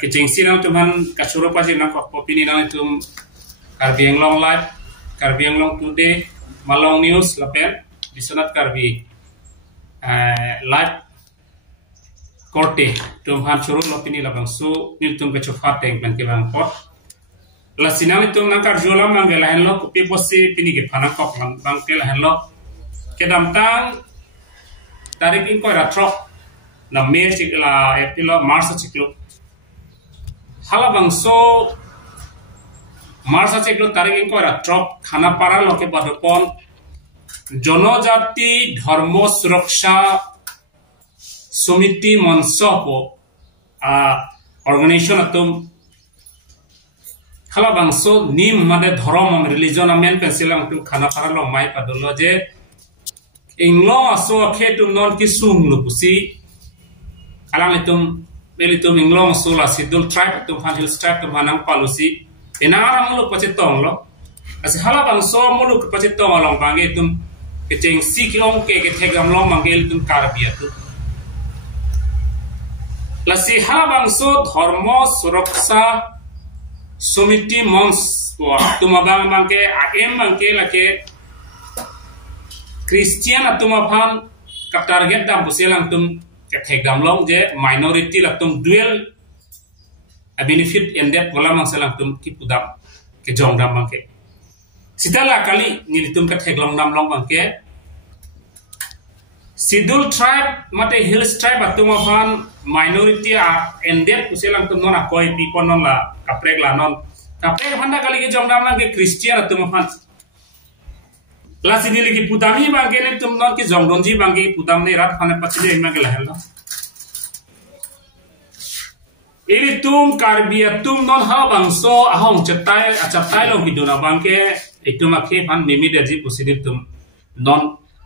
kejengsi nang tuman kasuro pasi nang opini nang tum Karbi Anglong Live, Karbi Anglong Today, Malong News lapen disunat Karbi live korte tum han churun opini labang su nil tum ke chofat teng ban ke bang pot la sinami tum nang kar jola mang gela hen lo kupi posi pini ke phana kok bang ke la hen lo ke dam tang tarik in ko ratro na me chikla epilo mars chiklo hala bang so mars chiklo tarik in ko ratro khana para lo ke badopon জনজাতি ধর্ম সুরক্ষা সমিতি মঞ্চ অর্গানাইজেশন আতুম খালা বাংস নিম মানে ধর্ম রিলিজন আমেন পেন্সিলাং তুম খানা পারা লো মাই পাদল যে ইংলো আসো খেতুম নন কি সুংলু পুসি আলাং লিতুম ইংলো আসোলা সিদুল ট্রাইব তুম ফান হিল ট্রাইব তুম হানাং পালুসি এনারা মুলুক পচে তংলো আসি হালা বাংস মুলুক পচে তং along bange tum keceng sikiong ke thegam long mangel tum karabia tu la si habang so dharma suraksha somiti mons wa tumabang mangke am mangke lake christian atumaphan ka target dam buselang tum ke thegam long je minority la tum dual benefit and that wala mangsalang tum ki pudam ke jongdam mangke Sidala kali nilitum ka theglong nam long bangke Sidul tribe mate hills tribe atuma fan minority ended kuselang tum nona koi people non la kaprek la non kaprek handa kali ke jong nam ke christian atuma fan la sidili ki putami bangke ne tum non ki jong donji bangke putam ne rat phane pachile ima ke la hello Ili tum karbiya tum non ha bangso ahong chatai lo hiduna bangke itu makhe pan mimi daji pusidip tum non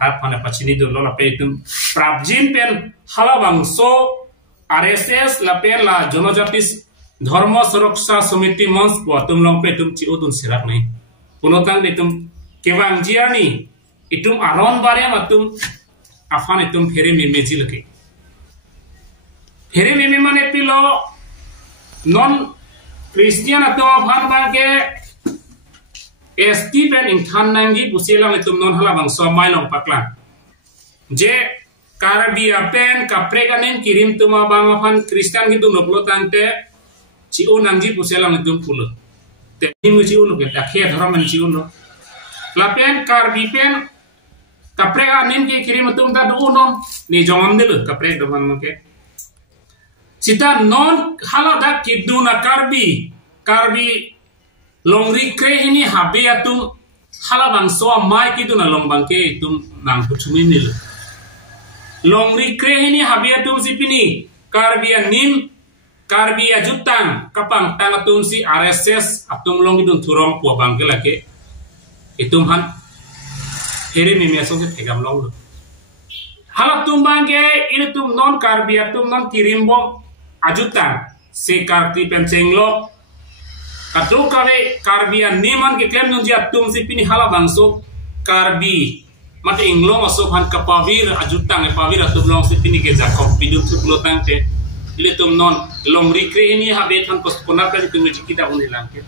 har phane pachini do lo lape tum prabjin pen hala bangso RSS lapen la jonojati dharma suraksha samiti mons ko tum long pe tum chi udun sirak nai punotang de tum kewang jiani itum aron bare matum afan itum fere mimi jilke fere mimi mane pilo non Christian atau fan bangke Stephen in Thanangi busilang itum non hala bang so mailong paklan je karabia pen kapreganen kirim tuma bang fan Christian gitu noklo tante ci unangi busilang itum pulo te himu ci unu ke takhe dharaman ci unu lapen karbi pen kapreganen ki kirim tum ta uno ni jongam delu kapreg doman make Sita non halada kiduna karbi longri kre ini habe atum halabang so mai kiduna longbangke tum nang puchumi nil longri kre ini habe atum sipini karbi nim karbi ajutang kapang tang atum si RSS atum long idun thurong po bangke lake itum han here mimi asong se thegam long halatum bangke itum non karbi atum non kirimbo ajutan se karti pencenglo katu kare karbian niman ke klem nunji atum si pini hala bangso karbi mate inglong aso han kapavir ajutang e pavir atum long si pini ke jakob bidun tuklo tangte ile tum non long rikre ni habe than pos konar ka tum kita unilang ke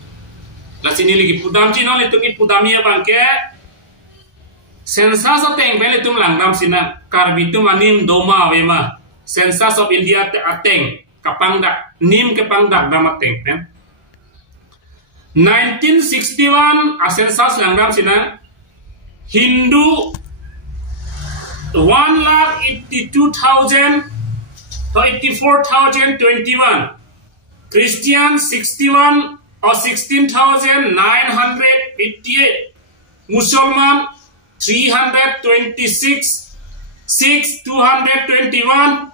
la sini lagi pudam ji non le tum pudamia bangke census of teng bele tum langram sina karbi tum anim doma wema census of India ateng kapangdak nim kapangdak damateng pen 1961 census langram sina Hindu 1,82,000 to 84,021 Christian 61 or 16,958 Musulman 326 221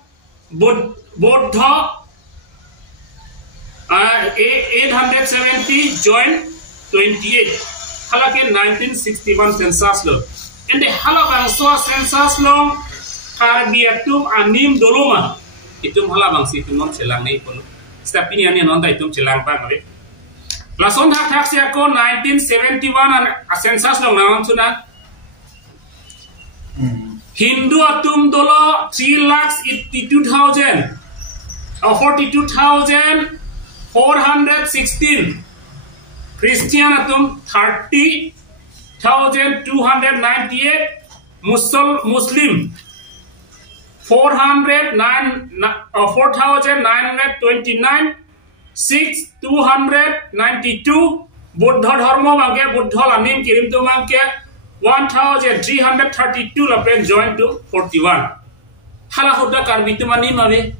Buddha 870 join 28 halake 1961 census lo ende halabang so census lo karbiatum anim doloma itum halabang si tunon selang nei polo stapini ani non da itum selang bang ave lason thak sia ko 1971 an census lo naon suna Hindu atum dolo 3,82,000 or 42,000 416 Christian atum 30,298 Muslim 4,929 6,292 Buddha Dharma mangke Buddha lanim kirim tu mangke 1,332 lapen join to 41 hala hoda karbi tu mani mave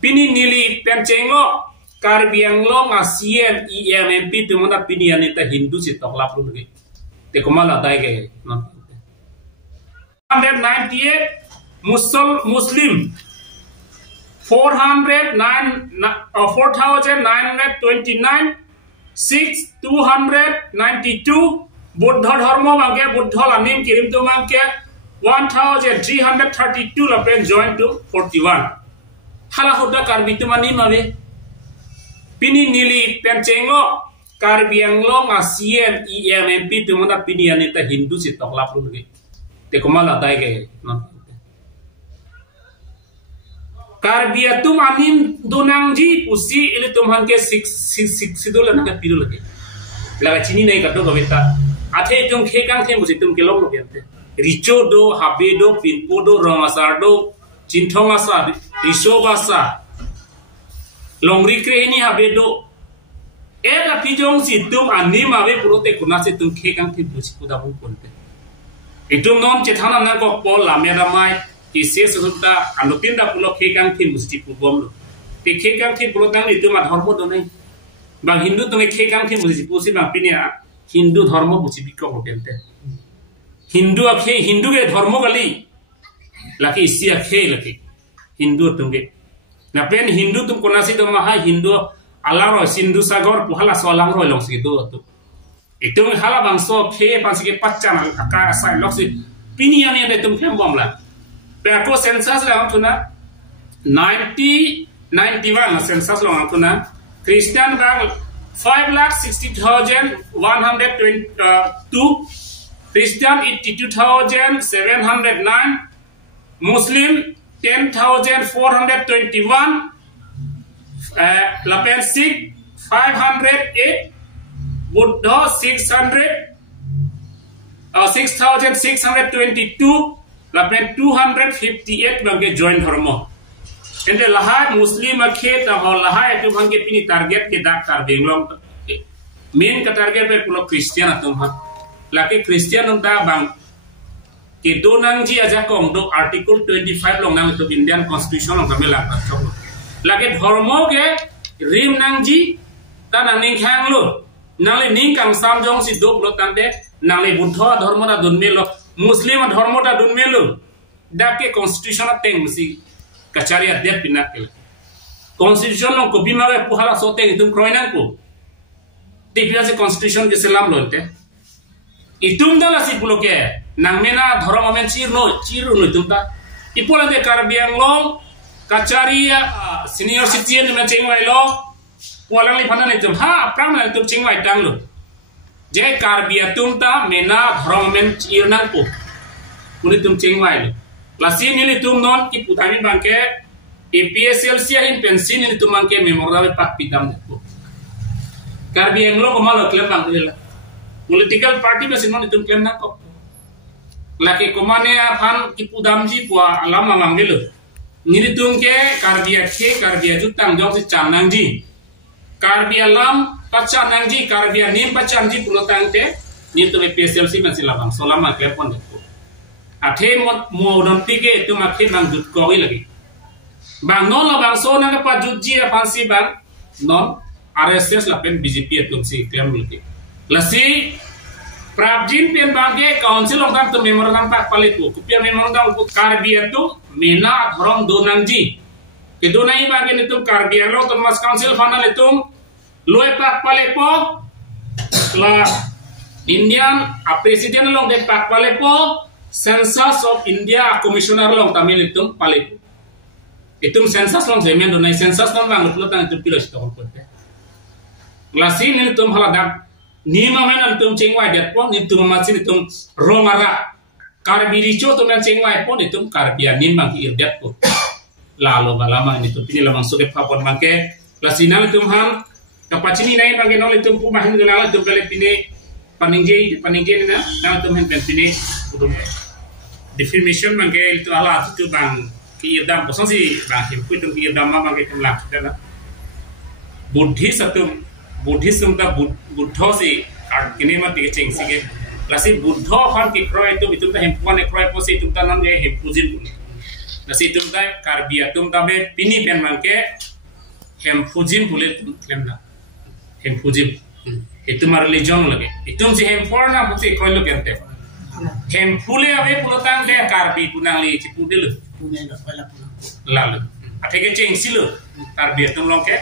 pini nili pencengo karbi anglo ngasien IMMP tu mana pini anita Hindu si toklap lu lagi te komala dai ge 198 Muslim 4,929 6,292 Buddha Dharma mangke Buddha lanim kirim tu mangke 1,332 lapen join to 41 hala hoda karbi tu mani mave pini nili pencengo karbi anglo ngasien IMMP tu mana pini anita Hindu si toklap lu lagi te komala dai ge Karbiatum anim donangji pusi ili tumhan ke sidul na piru lagi laga chini nahi kato kavita athe tum khekang the musi tum kelong lo biante richo do habe do pinpo do romasar do chinthong asa riso basa longri kreni habe do ela pijong si tum anim ave purote kuna se tum khekang the pusi kuda bu konte itum non chethana na ko pol lamera mai isi sesudah anutin dah pulau kekang tim mesti pubom lo. Kekang tim pulau tang itu mah dharma tu naik. Bang Hindu tu naik kekang tim mesti pusi bang pini ya Hindu dharma pusi bikau kente. Hindu akhe Hindu ke dharma kali. Laki isi akhe laki Hindu tu ke. Nah pen Hindu tu konasi tu mah Hindu alar Hindu sagor puhala solang roy long segitu tu. Itu hala bang so khe pansi ke pacan akar asai long si pini yang ada tu kem bom lah. Peko census lang tuna 91 census lang tuna Christian bang 5,60,122 Christian 82,709 Muslim 10,421 Lapen Sikh 508 Buddha 6,622 Lapen 258 bangke join dharma. Ente lahai Muslim akhet ho lahai tu bangke pini target ke dak tar benglong. Main ka target pe pulo Christian atum ha. Laki Christian unta bang ke donang ji aja kong do article 25 long nang to Indian constitution long kamela ka chok. Laki dharma ke rim nang ji ta nang ning khang lo. Nang le ning kang samjong si dok lo tande nang le Buddha dharma na dunme lo Muslim dharma ta dun melu dake constitution teng misi kachari adet pinak kel constitution long ko bima be puhala soteng itum kroinan ko tipia se constitution ke selam lonte itum dala si puloke nang mena dharma men chiru no itum ta ipola de karbiang long kachari senior citizen men chengwai lo walang li phanan itum ha prang na itum chengwai tang lo Jai karbiatum ta mena dhromen irnan po kuni tum chengwai lo lasi nili tum non ki putami bangke APSL sia in pensin ni tum bangke memorable pak pitam po karbiang lo komalo klem bang lela political party be sinon tum klem na ko laki komane aphan ki pudam ji po alama mangelo nili tum ke karbia jutang jong si chanang ji karbialam pacan nangji karbia nim pacan ji pulotang te ni to PSLC men silabang solama ke pon ko athe mo don pike tu makhe bang jut ko lagi bang non la bang so nang pa jut ji fansi bang non RSS la pen BJP tum si klem lagi lasi prabjin pen bangge council of tam to memorandum pak pale ko kupia memorandum ko karbia tu mena dhrom do nangji ke do nai bangge ni tum karbia lo to mas council final itum Loe pak pale po la Indian president long de pak pale po census of India commissioner long tamil itum pale itum census long zemen do nai census long bang lo tang itum pilos to ko la sin ni itum hala dak ni ma men itum chengwai det po ni itum ma sin itum rongara karbiri cho to men chengwai po ni itum karbia nin bang ir det po la lo balama ni itum pini lamang so de pa pon bangke La sinal tumhan kapacini nai bagi nol itu pumahin gelala tum kale pine paningje na tumhan ben pine udum definition bangke itu ala itu bang ki dam posisi bang himpu tum ki dam ma bangke tum lak dana buddhism ta buddho si ar kini ma ti ching sige lasi buddho khan ki kroy itu ta himpu ne kroy posi tum ta nan ge himpu jin lasi tum ta karbia tum ta be pini pen bangke hempujim boleh klaim na hempujim itu mar religion lagi itu si hempor na mesti kau lu kente hempule abe pulutang deh karbi punang li cipu dulu lalu akhirnya ceng silu karbi itu long ke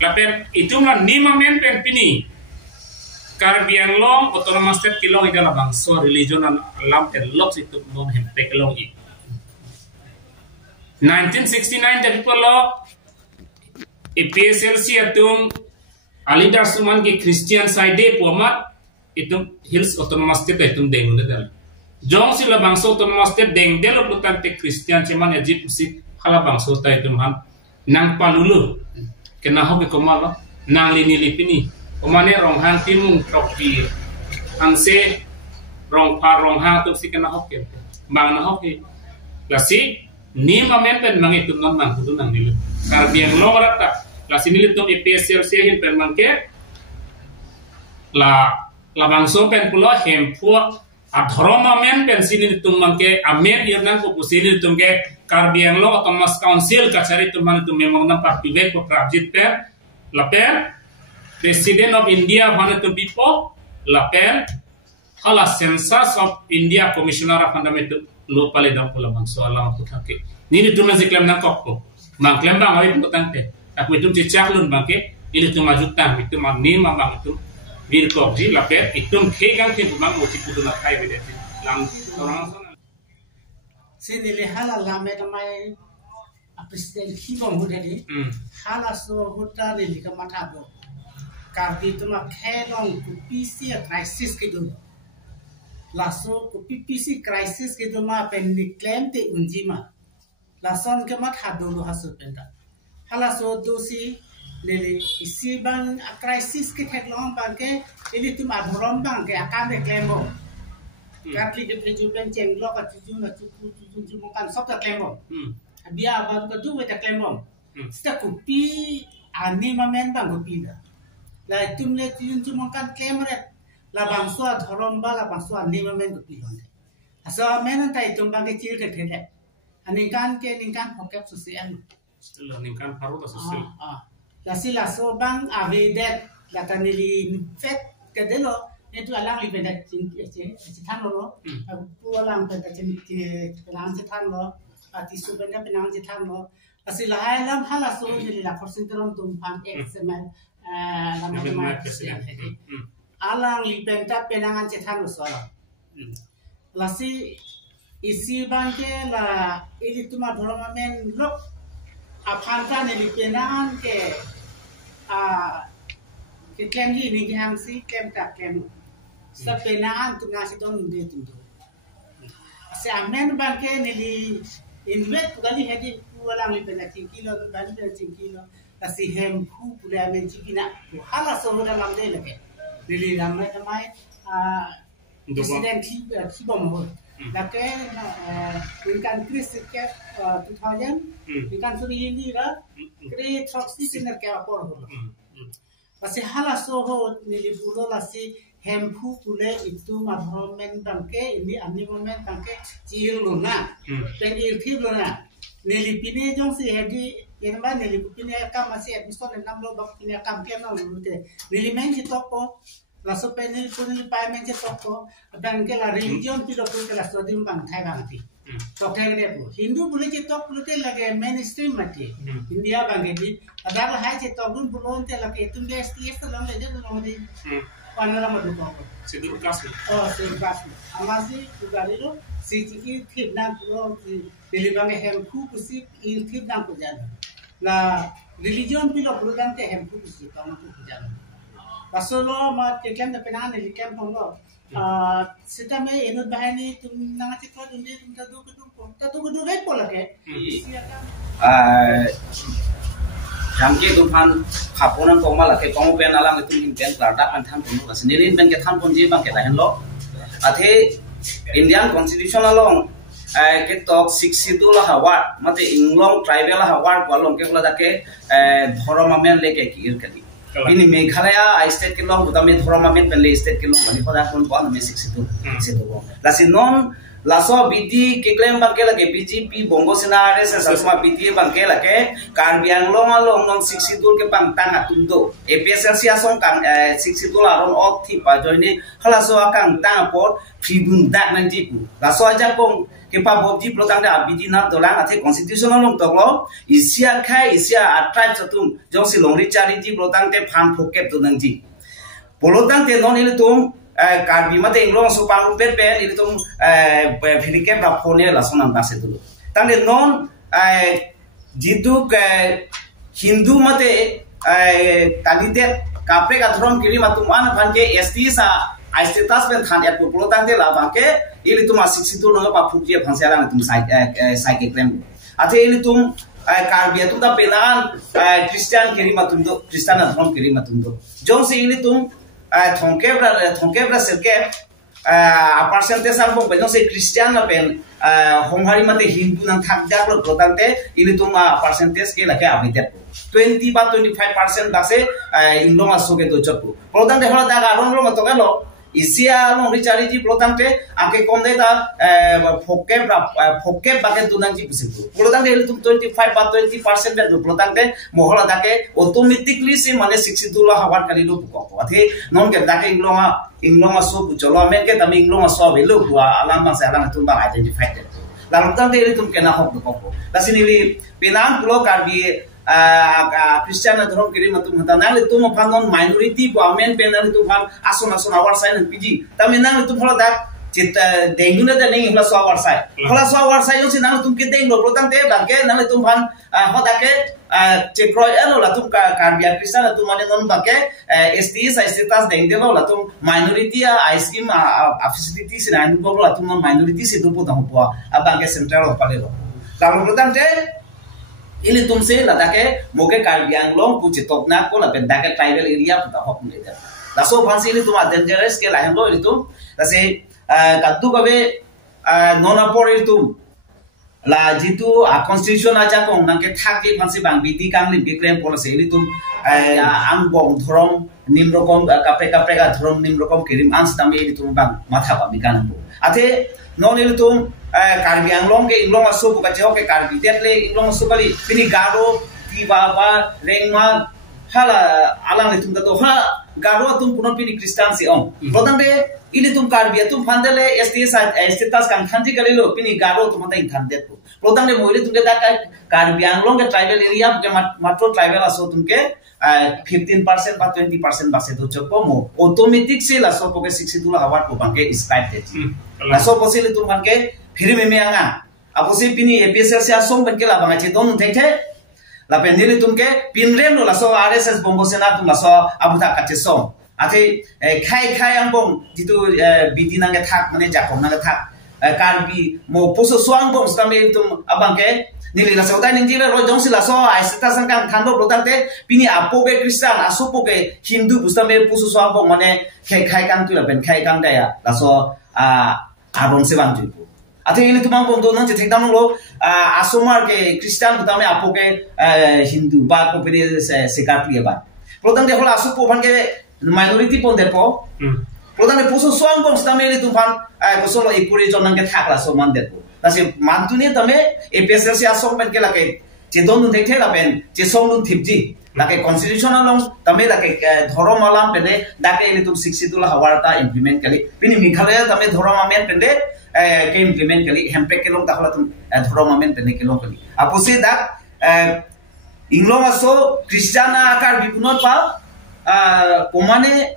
lapen itu mah nima men pen pini karbi yang long otonomous state kilong itu lah bang so religion alam pen lok itu non hempe kilong i 1969 jadi pula EPSLC atung alida suman ke Christian side pomat itu hills autonomous state itu deng dal jong sila bangso autonomous state deng delo putan te Christian ceman ya jipusi khala bangso ta itu man nang palulu kena hobe komalo nang lini lipini omane rong hang timung tropi angse rong hang tu si kena hoke bang na hoke lasi ni mamen pen mangitu non nang kudu nang dilu karbiang lo rata la sini litum EPSLC hin pen mangke la bangso pen pulo hempu adhroma men pen sini litum mangke amen irnan ko sini litum ke karbiang lo autonomous council kachari tum man tum memang na partive ko prajit pen la pen president of India one to people la pen hala census of India commissioner of fundamental lo pale dam pula bangso alam puthake ni litum na ziklem na kokko mangklem bang awi putante aku itu cicak lun bangke ini tu majutan itu mani mamang itu virkok di lapet itu kegang ke bang uci putu nak kai beda lang orang sini le hala lame tamai presiden kibom hudari hala so hutari le kamata do karbi tu mak kelong ku PC crisis gitu laso ku PC crisis gitu ma pen claim te unjima lason ke mat hadulu hasu penta hala so dosi lele isi bang crisis ke thaklong bang ke ili tum adhorom bang ke akam de claimo katli de prejupen cheng lo ka chu na chu kan sop ta claimo bia ba ka du we ta claimo sta ku pi ani ma men bang ku pi da la tum le chu kan claim re la bang so adhorom ba la bang so ani ma men ku pi long asa men tai tum bang ke chil de the ani kan ke ning kan hokep sosial ningkan paru ta sosial la sila so bang avedet la tanili fet kadelo itu alang li bedak cin tan lo pu alang bedak cin penang tan lo ati su bedak penang tan lo asila alam hala so ni la persentelon tum pam xml la ma alang li bedak penangan tan lo so la si isi bangke la ili tuma dholoma men lok apanta ne lipenan ke claim di ni hang si claim ta claim sa penan tu ngasi don de tu se amen bangke ne li invest gali hedi pulang li pena kilo dan de kilo asi hem khu pula men chikina hala so ro lam de leke li ram mai mai president ki bom ho lake kan kris ke 2000 kan suri ini ra kre troxy sinner ke apor ho pasi hala so ho nili pulo lasi hempu pule itu madhomen bangke ini ani moment bangke chil luna penil thib luna nili pine jong si hedi yenba nili pine kam masih episode namlo bak pine kam ke na lute nili men si topo laso penil punil payment si topo bangke la religion pilo pule la sodim bang thai bang ti tok thai re po hindu pule si top pule lage mainstream mati india bangke di adar la hai si topun pulon te lage tum ge sts lam le de lo de panela madu ko sedur kas sedur kas amasiugari lo si chiki thip na lo dili bangke hempu kusi il thip na ko jana la religion pilo pule te hempu kusi kam tu jana pasolo ma kekem na penan ni kem polo sita me enut bahani tum nang chiko dunde tum ta du re pola ke rangke tuhan kaponan koma lake komo pen alam itu pen larda kan tham pun las nirin pen ke tham pun ji bang ke dahen lo athe Indian constitution along ke tok 62 la hawat mate inglong tribal hawat kolong ke kula dake dhoramamen leke kir kali ini Meghalaya state ke long utame dhoramamen pele state ke long bani khoda kon kon me 62 sedo lasi non laso BD ke claim bangke lage BJP Bongo Sena RSS asma BD bangke lage Karbi Anglong along non 62 ke pangtang atundo APSL siasong kang 62 aron ok thi pa joini halaso akang tang por phibun dak nanjipu laso aja kong ke pa bobji plotang da BD na dolang athe constitutional long toklo isia khai isia atrai chatum jongsi longri chari ji plotang te pham phokep to nangji polotang te non ile tum Karbi mate inglong supang pepe itu tum filike rapone la sonam base dulu tangde non jitu ke Hindu mate kandidat kapre ka dhrom kiri matum an bhanke ST sa status ben than et pulo tangde la bangke ili tum 62 no pa phukje bhansela tum sai ke claim ate ili tum Karbi tum da pelan Christian kiri matum do Christian dhrom kiri matum do jonse ili tum thongkebra selke percentage arbong beno se Christian na pen honghari mate Hindu nang thakja lo protante ili tuma percentage ke lake abitet 20 ba 25% base inloma soge to chotpu protante hola daga ron lo matoga lo isia long richari ji protante ake konde ta phokeb baken tunang ji pusipu protante ili tum 25 ba 20% be protante mohola dake automatically se mane 62 la hawar kali lo ko athe non ke dake ingloma so bucholo men ke tami ingloma so velo bua alama se alama tum ba identify de la protante ili tum kena hok ko lasini li pinam pulo Karbi Christian dhrom kiri matum hata nang tum phanon minority bo amen penal tum phan ason our side pg tami nang tum hola dak chit denguna da nei hola so our side yo sinang tum ke deng lo protang te bangke nang tum phan hoda ke chekroi alo la tum Karbi Christian tum mane non bangke ST status deng de lo la tum minority ice cream facility sinan bo la tum minority se do po dang po abangke central pale lo la protang te ili tumse ladake moke Karbi Anglong ku chitokna ko la pendake tribal area puta hok meda la so phansi ili tuma dangerous ke la hendo ili tum lase kaddu kabe nona por ili tum la jitu constitution aja kong nangke thaki phansi bang bidi kangli bikrem policy ili tum angbong dhrom nimrokom kapre ga dhrom nimrokom kirim anstami ili tum bang matha pa bikan athe non ili tum Karbi Anglong ke inglong aso buka jauh ke Karbi detle inglong aso kali ini garo tiba ba rengma hala alang itu kata hala garo tum punon pini Kristen si om protan de ini tum Karbi tum pandele status kan khanji kali lo pini garo tum mata inthan det protan de moile tum ke da Karbi Anglong ke tribal area ke matro tribal aso tum ke 15% ba 20% base to choko mo automatic se la so ke 62 la hawat ko bangke skype de la so posile tum bangke फिर में आंगा अब उसे पिनी APSL से आसों बन के ला बंगा चे दोनों थे ला पेंडिले तुमके पिनरेम लो लासो RSS Bongo Sena तुम लासो अबुता कच्चे सो आते खाई अंबों जितु BD नंगे थाक मने जाकों नंगे थाक Karbi mo poso suang bong stame तुम abang के nili la sautai ninji ro jongsi la so ai sita sangkang thando protante pini apoge Christian asopoge Hindu bustame poso suang bong mane khai kan tu la ben khai kan da ya la so arong se bang tu Ate ini tumang pun donon cetek dalam lo asomar ke Kristen utama apa ke Hindu ba ko pede sekat dia ba. Protan de hola asupo pan ke minority pun depo. Protan de puso suang pun stame ini tumpan ko solo ikuri jonan ke thakla so man depo. Tasi mantuni tame APSL se asom pan ke la ke je donon dekhe la pen je songun thipji. La ke constitutional long tame la ke dhorom alam pede dake ini tum 62 la hawarta implement kali. Pini Meghalaya tame dhorom amen pede ke implement kali hempek kelong takla tum dhoroma men pene kelong kali apose da inglong aso Kristana akar bipunot pa pomane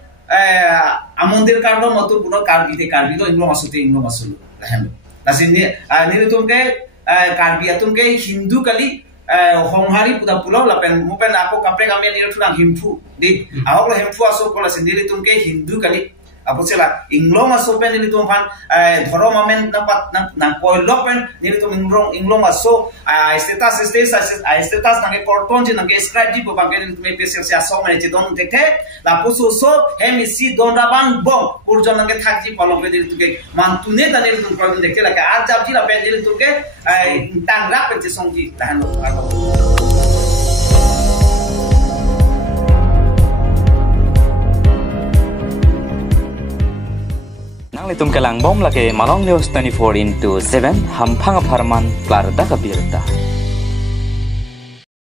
amondir karlo matur puno Karbi lo inglong aso te inglong aso lahem lasini nire tum ke Karbi atum ke Hindu kali honghari puda pulau lapen mupen ako kapre kami nire tulang himpu di ahok lo himpu aso kola sendiri tum ke Hindu kali Apo sila inglong aso pen ini tuh pan dhoro mamen dapat na koilok pen ini tuh inglong aso status nange korton je nange scribe di babang ini tuh mepe sia song ini don teke la pusu so hemisi don rabang bong urjon nange thakji palong ini tuh ke mantune dan ini tuh problem dekte la ke ajab ji la pen ini tuh ke tang rap pen je song ji tahan Litum kelang bom lake malong news 24/7 hampang aparman klar da kabirta.